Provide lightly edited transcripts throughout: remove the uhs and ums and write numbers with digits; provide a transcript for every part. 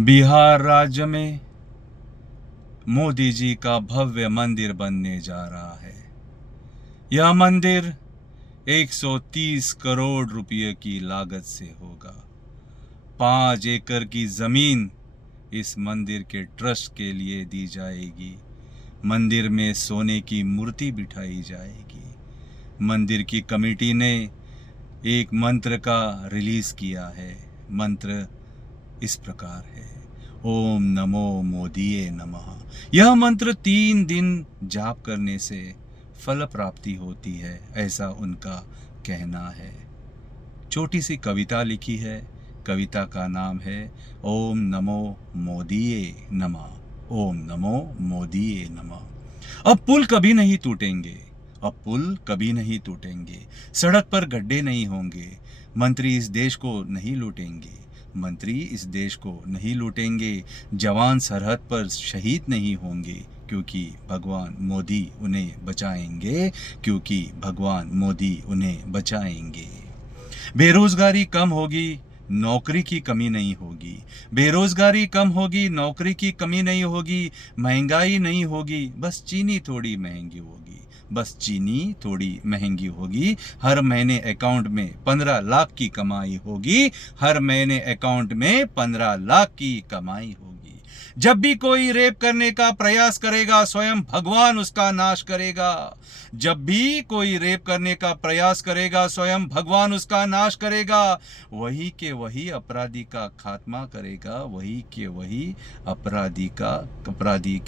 बिहार राज्य में मोदी जी का भव्य मंदिर बनने जा रहा है। यह मंदिर 130 करोड़ रुपए की लागत से होगा। 5 एकड़ की जमीन इस मंदिर के ट्रस्ट के लिए दी जाएगी। मंदिर में सोने की मूर्ति बिठाई जाएगी। मंदिर की कमेटी ने एक मंत्र का रिलीज किया है। मंत्र इस प्रकार है, ओम नमो मोदीये नमः। यह मंत्र 3 दिन जाप करने से फल प्राप्ति होती है, ऐसा उनका कहना है। छोटी सी कविता लिखी है। कविता का नाम है ओम नमो मोदीये नमः। ओम नमो मोदीये नमः। अब पुल कभी नहीं टूटेंगे। अब पुल कभी नहीं टूटेंगे। सड़क पर गड्ढे नहीं होंगे। मंत्री इस देश को नहीं लूटेंगे। मंत्री इस देश को नहीं लूटेंगे। जवान सरहद पर शहीद नहीं होंगे, क्योंकि भगवान मोदी उन्हें बचाएंगे। क्योंकि भगवान मोदी उन्हें बचाएंगे। बेरोजगारी कम होगी, नौकरी की कमी नहीं होगी। बेरोजगारी कम होगी, नौकरी की कमी नहीं होगी। महंगाई नहीं होगी, बस चीनी थोड़ी महंगी होगी। बस चीनी थोड़ी महंगी होगी। हर महीने अकाउंट में 15 लाख की कमाई होगी। हर महीने अकाउंट में 15 लाख की कमाई होगी। जब भी कोई रेप करने का प्रयास करेगा, स्वयं भगवान उसका नाश करेगा। जब भी कोई रेप करने का प्रयास करेगा, स्वयं भगवान उसका नाश करेगा। वही के वही अपराधी का खात्मा करेगा। वही के वही अपराधी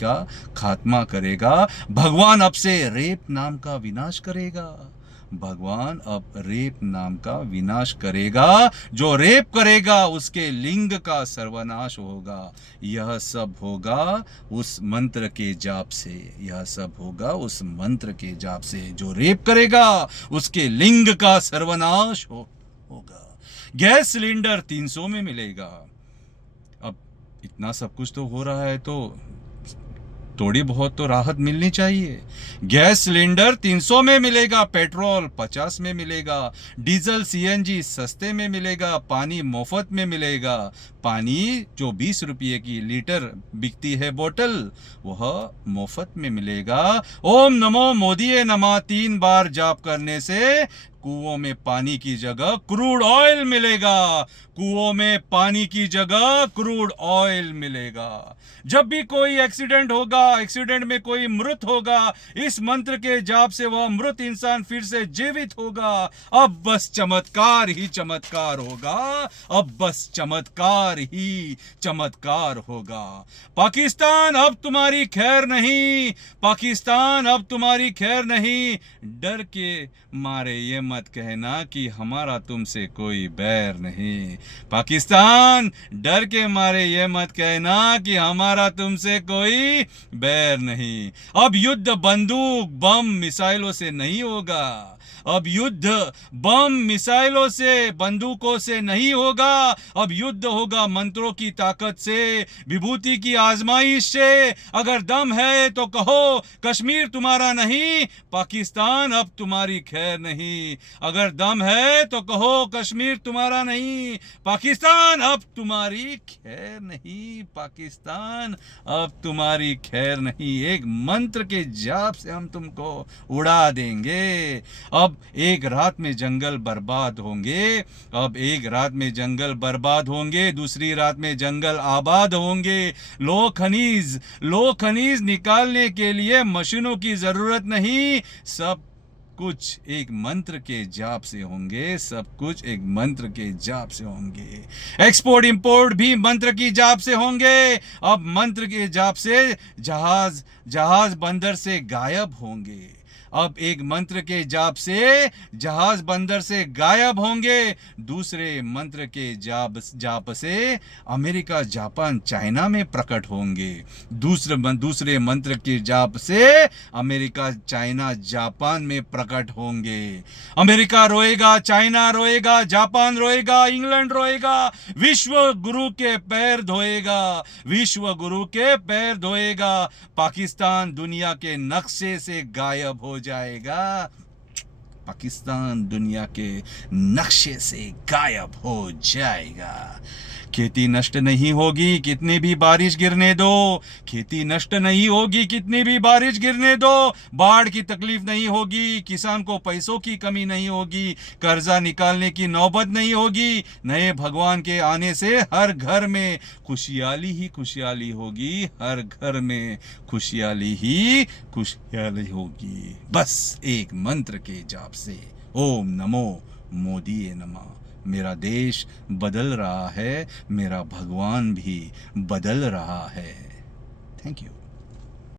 का खात्मा करेगा। भगवान अब से रेप नाम का विनाश करेगा। भगवान अब रेप नाम का विनाश करेगा। जो रेप करेगा उसके लिंग का सर्वनाश होगा। यह सब होगा उस मंत्र के जाप से। यह सब होगा उस मंत्र के जाप से। जो रेप करेगा उसके लिंग का सर्वनाश होगा। गैस सिलेंडर 300 में मिलेगा। अब इतना सब कुछ तो हो रहा है, तो थोड़ी बहुत तो राहत मिलनी चाहिए। गैस सिलेंडर 300 में मिलेगा। पेट्रोल 50 में मिलेगा। डीजल सीएनजी सस्ते में मिलेगा। पानी मुफ्त में मिलेगा। पानी जो 20 रुपये की लीटर बिकती है बोतल, वह मुफ्त में मिलेगा। ओम नमो मोदीये नमः 3 बार जाप करने से कुओं में पानी की जगह क्रूड ऑयल मिलेगा। कुओं में पानी की जगह क्रूड ऑयल मिलेगा। जब भी कोई एक्सीडेंट होगा, एक्सीडेंट में कोई मृत होगा, इस मंत्र के जाप से वह मृत इंसान फिर से जीवित होगा। अब बस चमत्कार ही चमत्कार होगा। अब बस चमत्कार ही चमत्कार होगा। पाकिस्तान अब तुम्हारी खैर नहीं। पाकिस्तान अब तुम्हारी खैर नहीं। डर के मारे ये मत कहना कि हमारा तुमसे कोई बैर नहीं। पाकिस्तान डर के मारे ये मत कहना कि हमारा तुमसे कोई बैर नहीं। अब युद्ध बंदूक बम मिसाइलों से नहीं होगा। अब युद्ध बम मिसाइलों से, बंदूकों से नहीं होगा। अब युद्ध होगा मंत्रों की ताकत से, विभूति की आजमाइश से। अगर दम है तो कहो कश्मीर तुम्हारा नहीं, पाकिस्तान अब तुम्हारी खैर नहीं। अगर दम है तो कहो कश्मीर तुम्हारा नहीं, पाकिस्तान अब तुम्हारी खैर नहीं। पाकिस्तान अब तुम्हारी खैर नहीं। एक मंत्र के जाप से हम तुमको उड़ा देंगे। अब एक रात में जंगल बर्बाद होंगे। अब एक रात में जंगल बर्बाद होंगे, दूसरी रात में जंगल आबाद होंगे। लो खनिज निकालने के लिए मशीनों की जरूरत नहीं। सब कुछ एक मंत्र के जाप से होंगे। सब कुछ एक मंत्र के जाप से होंगे। एक्सपोर्ट इंपोर्ट भी मंत्र की जाप से होंगे। अब मंत्र के जाप से जहाज बंदर से गायब होंगे। अब एक मंत्र के जाप से जहाज बंदर से गायब होंगे। दूसरे मंत्र के जाप से अमेरिका, जापान, चाइना में प्रकट होंगे। दूसरे मंत्र के जाप से अमेरिका, चाइना, जापान में प्रकट होंगे। अमेरिका रोएगा, चाइना रोएगा, जापान रोएगा, इंग्लैंड रोएगा। विश्व गुरु के पैर धोएगा। विश्व गुरु के पैर धोएगा। पाकिस्तान दुनिया के नक्शे से गायब हो जाएगा। पाकिस्तान दुनिया के नक्शे से गायब हो जाएगा। खेती नष्ट नहीं होगी कितनी भी बारिश गिरने दो, खेती नष्ट नहीं होगी कितनी भी बारिश गिरने दो, बाढ़ की तकलीफ नहीं होगी, किसान को पैसों की कमी नहीं होगी, कर्जा निकालने की नौबत नहीं होगी, नए भगवान के आने से हर घर में खुशहाली ही खुशहाली होगी, हर घर में खुशहाली ही खुशहाली होगी। बस एक मंत्र के जाप से, ओम नमो मोदी नमः। मेरा देश बदल रहा है, मेरा भगवान भी बदल रहा है। Thank you.